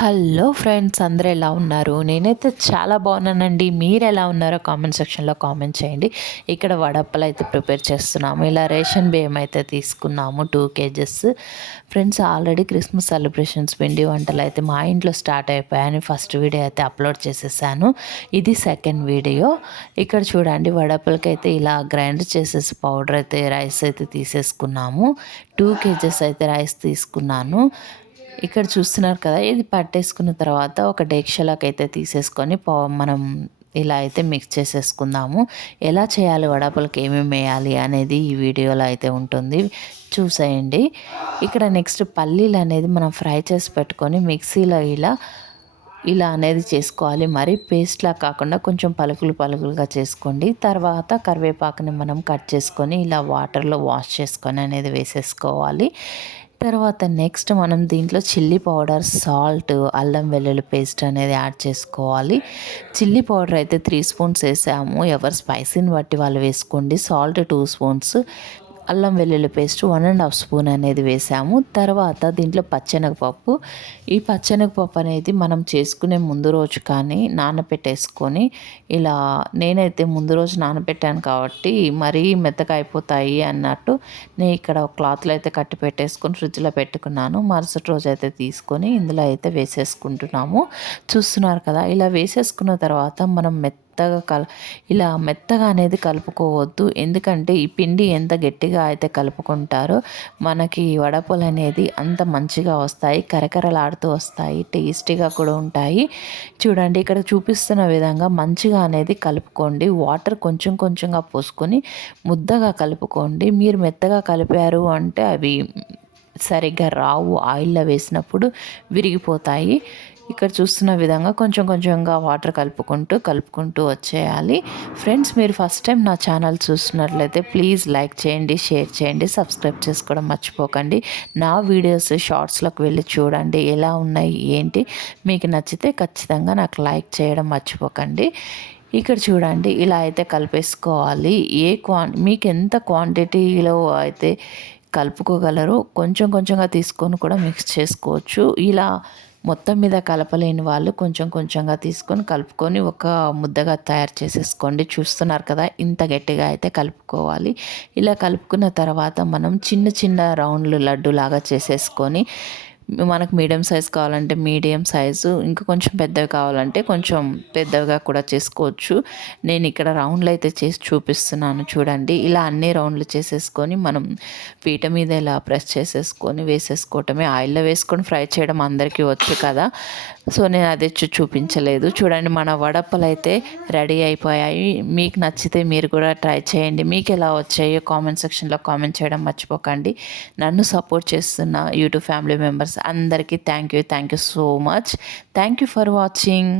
Hello friends, అందరూ ఎలా ఉన్నారు? నేనైతే చాలా బాగున్నానండి. మీరు ఎలా ఉన్నారో కామెంట్ సెక్షన్లో కామెంట్ చేయండి. ఇక్కడ వడప్పలు అయితే ప్రిపేర్ చేస్తున్నాము. ఇలా రేషన్ బియ్యం అయితే తీసుకున్నాము 2 kgs. Friends, already Christmas celebrations పిండి వంటలు అయితే మా ఇంట్లో స్టార్ట్ అయిపోయాయని ఫస్ట్ వీడియో అయితే అప్లోడ్ చేసేసాను. ఇది సెకండ్ వీడియో. ఇక్కడ చూడండి, వడప్పలకి అయితే ఇలా గ్రైండ్ చేసేసి పౌడర్ అయితే రైస్ అయితే తీసేసుకున్నాము. 2 కేజెస్ అయితే రైస్ తీసుకున్నాను. ఇక్కడ చూస్తున్నారు కదా, ఇది పట్టేసుకున్న తర్వాత ఒక డేక్షలోకి అయితే తీసేసుకొని మనం ఇలా అయితే మిక్స్ చేసేసుకుందాము. ఎలా చేయాలి, వడపలకి ఏమేమి వేయాలి అనేది ఈ వీడియోలో అయితే ఉంటుంది, చూసేయండి. ఇక్కడ నెక్స్ట్ పల్లీలు అనేది మనం ఫ్రై చేసి పెట్టుకొని మిక్సీలో ఇలా అనేది చేసుకోవాలి. మరీ పేస్ట్లా కాకుండా కొంచెం పలుకులు పలుకులుగా చేసుకోండి. తర్వాత కరివేపాకుని మనం కట్ చేసుకొని ఇలా వాటర్లో వాష్ చేసుకొని అనేది వేసేసుకోవాలి. తర్వాత నెక్స్ట్ మనం దీంట్లో చిల్లీ పౌడర్, సాల్ట్, అల్లం వెల్లుల్లి పేస్ట్ అనేది యాడ్ చేసుకోవాలి. చిల్లీ పౌడర్ అయితే 3 స్పూన్స్ వేసాము. ఎవరు స్పైసీని బట్టి వాళ్ళు వేసుకోండి. సాల్ట్ 2 స్పూన్స్, అల్లం వెల్లుల్లి పేస్ట్ 1.5 స్పూన్ అనేది వేసాము. తర్వాత దీంట్లో పచ్చెనగపప్పు. ఈ పచ్చెనగపప్పు అనేది మనం చేసుకునే ముందు రోజు కానీ నానబెట్టేసుకొని, ఇలా నేనైతే ముందు రోజు నానబెట్టాను కాబట్టి మరీ మెత్తగా అయిపోతాయి అన్నట్టు నేను ఇక్కడ ఒక క్లాత్లో అయితే కట్టి పెట్టేసుకొని ఫ్రిడ్జ్లో పెట్టుకున్నాను. మరుసటి రోజు అయితే తీసుకొని ఇందులో అయితే వేసేసుకుంటున్నాము. చూస్తున్నారు కదా, ఇలా వేసేసుకున్న తర్వాత మనం ఇలా మెత్తగా అనేది కలుపుకోవద్దు. ఎందుకంటే ఈ పిండి ఎంత గట్టిగా అయితే కలుపుకుంటారో మనకి వడపలు అనేది అంత మంచిగా వస్తాయి, కరకరలాడుతూ వస్తాయి, టేస్టీగా కూడా ఉంటాయి. చూడండి, ఇక్కడ చూపిస్తున్న విధంగా మంచిగా అనేది కలుపుకోండి. వాటర్ కొంచెం కొంచెంగా పోసుకొని ముద్దగా కలుపుకోండి. మీరు మెత్తగా కలిపారు అంటే అవి సరిగ్గా రావు, ఆయిల్లో వేసినప్పుడు విరిగిపోతాయి. ఇక్కడ చూస్తున్న విధంగా కొంచెం కొంచెంగా వాటర్ కలుపుకుంటూ వచ్చేయాలి. ఫ్రెండ్స్, మీరు ఫస్ట్ టైం నా ఛానల్ చూస్తున్నట్లయితే ప్లీజ్ లైక్ చేయండి, షేర్ చేయండి, సబ్స్క్రైబ్ చేసుకోవడం మర్చిపోకండి. నా వీడియోస్ షార్ట్స్లోకి వెళ్ళి చూడండి ఎలా ఉన్నాయి ఏంటి. మీకు నచ్చితే ఖచ్చితంగా నాకు లైక్ చేయడం మర్చిపోకండి. ఇక్కడ చూడండి, ఇలా అయితే కలిపేసుకోవాలి. మీకు ఎంత క్వాంటిటీలో అయితే కలుపుకోగలరో కొంచెం కొంచెంగా తీసుకొని కూడా మిక్స్ చేసుకోవచ్చు. ఇలా మొత్తం మీద కలపలేని వాళ్ళు కొంచెం కొంచెంగా తీసుకొని కలుపుకొని ఒక ముద్దగా తయారు చేసేసుకోండి. చూస్తున్నారు కదా, ఇంత గట్టిగా అయితే కలుపుకోవాలి. ఇలా కలుపుకున్న తర్వాత మనం చిన్న చిన్న రౌండ్లు లడ్డు లాగా చేసేసుకొని, మనకు మీడియం సైజ్ కావాలంటే మీడియం సైజు, ఇంకా కొంచెం పెద్దవి కావాలంటే కొంచెం పెద్దవిగా కూడా చేసుకోవచ్చు. నేను ఇక్కడ రౌండ్లు అయితే చేసి చూపిస్తున్నాను చూడండి. ఇలా అన్ని రౌండ్లు చేసేసుకొని మనం పీట మీద ఇలా ప్రెస్ చేసేసుకొని వేసేసుకోవటమే. ఆయిల్లో వేసుకొని ఫ్రై చేయడం అందరికీ వచ్చు కదా, సో నేను అది చూపించలేదు. చూడండి, మన వడప్పలు అయితే రెడీ అయిపోయాయి. మీకు నచ్చితే మీరు కూడా ట్రై చేయండి. మీకు ఎలా వచ్చాయో కామెంట్ సెక్షన్లో కామెంట్ చేయడం మర్చిపోకండి. నన్ను సపోర్ట్ చేస్తున్న యూట్యూబ్ ఫ్యామిలీ మెంబర్స్ అందరికీ thank you so much. Thank you for watching.